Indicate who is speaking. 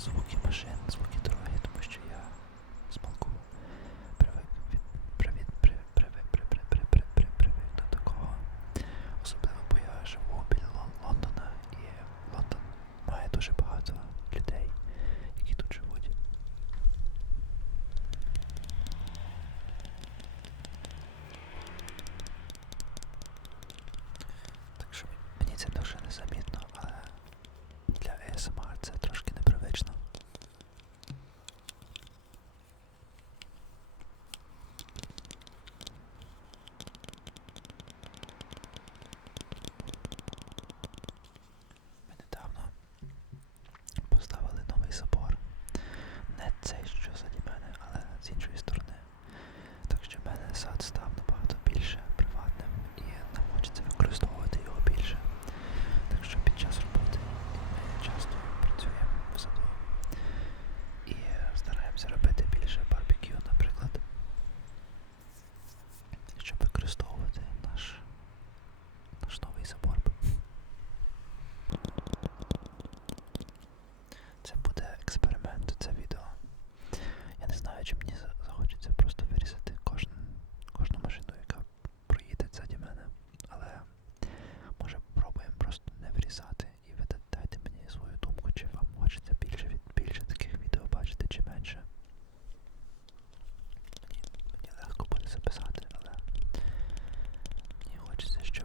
Speaker 1: Zwłoki maszyn, zwłoki such stuff. just this